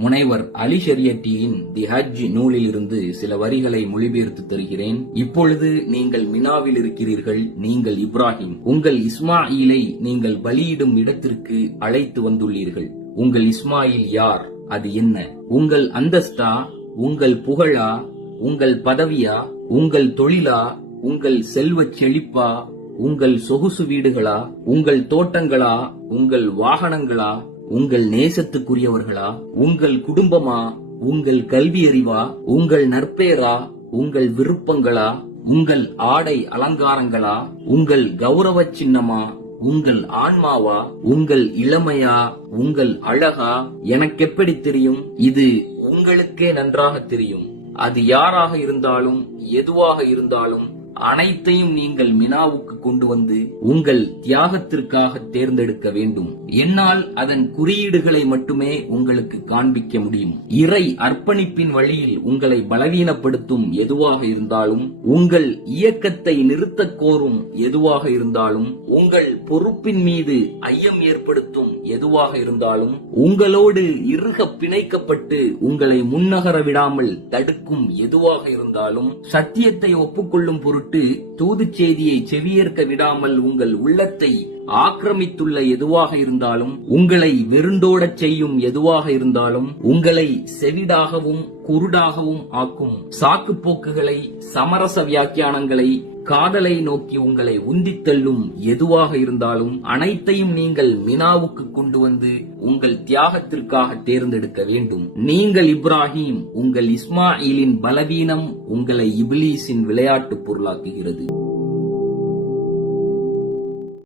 முனைவர் அலி ஷரியட்டியின் தி ஹஜ் நூலில் இருந்து சில வரிகளை மொழிபெயர்த்து தருகிறேன். இப்பொழுது நீங்கள் மினாவில் இருக்கிறீர்கள். நீங்கள் இப்ராஹிம், உங்கள் இஸ்மாயிலை நீங்கள் பலியிடும் இடத்திற்கு அழைத்து வந்துள்ளீர்கள். உங்கள் இஸ்மாயில் யார்? அது என்ன? உங்கள் அந்தஸ்தா? உங்கள் புகழா? உங்கள் பதவியா? உங்கள் தொழிலா? உங்கள் செல்வச் செழிப்பா? உங்கள் சொகுசு வீடுகளா? உங்கள் தோட்டங்களா? உங்கள் வாகனங்களா? உங்கள் நேசத்துக்குரியவர்களா? உங்கள் குடும்பமா? உங்கள் கல்வி அறிவா? உங்கள் நற்பெயரா? உங்கள் விருப்பங்களா? உங்கள் ஆடை அலங்காரங்களா? உங்கள் கௌரவ சின்னமா? உங்கள் ஆன்மாவா? உங்கள் இளமையா? உங்கள் அழகா? எனக்கெப்படி தெரியும்? இது உங்களுக்கே நன்றாக தெரியும். அது யாராக இருந்தாலும் எதுவாக இருந்தாலும் அனைத்தையும் நீங்கள் மினாவுக்கு கொண்டு வந்து உங்கள் தியாகத்திற்காக தேர்ந்தெடுக்க வேண்டும். என்னால் அதன் குறியீடுகளை மட்டுமே உங்களுக்கு காண்பிக்க முடியும். இறை அர்ப்பணிப்பின் வழியில் உங்களை பலவீனப்படுத்தும் எதுவாக இருந்தாலும், உங்கள் இயக்கத்தை நிறுத்தக் கோரும் எதுவாக இருந்தாலும், உங்கள் பொறுப்பின் மீது ஐயம் ஏற்படுத்தும் எதுவாக இருந்தாலும், உங்களோடு இறுக பிணைக்கப்பட்டு உங்களை முன்னகர விடாமல் தடுக்கும் எதுவாக இருந்தாலும், சத்தியத்தை ஒப்புக்கொள்ளும் பொருட்டு தூதுச் செய்தியை செவியேற்க விடாமல் உங்கள் உள்ளத்தை ஆக்கிரமித்துள்ள எதுவாக இருந்தாலும், உங்களை வெருண்டோடச் செய்யும் எதுவாக இருந்தாலும், உங்களை செவிடாகவும் குருடாகவும் ஆக்கும் சாக்கு போக்குகளை, சமரச வியாக்கியானங்களை, காதலை நோக்கி உங்களை உந்தித் தள்ளும் எதுவாக இருந்தாலும் அனைத்தையும் நீங்கள் மினாவுக்கு கொண்டு வந்து உங்கள் தியாகத்திற்காக தேர்ந்தெடுக்க வேண்டும். நீங்கள் இப்ராஹிம், உங்கள் இஸ்மாயிலின் பலவீனம் உங்களை இப்லீஸின் விளையாட்டு பொருளாக்குகிறது.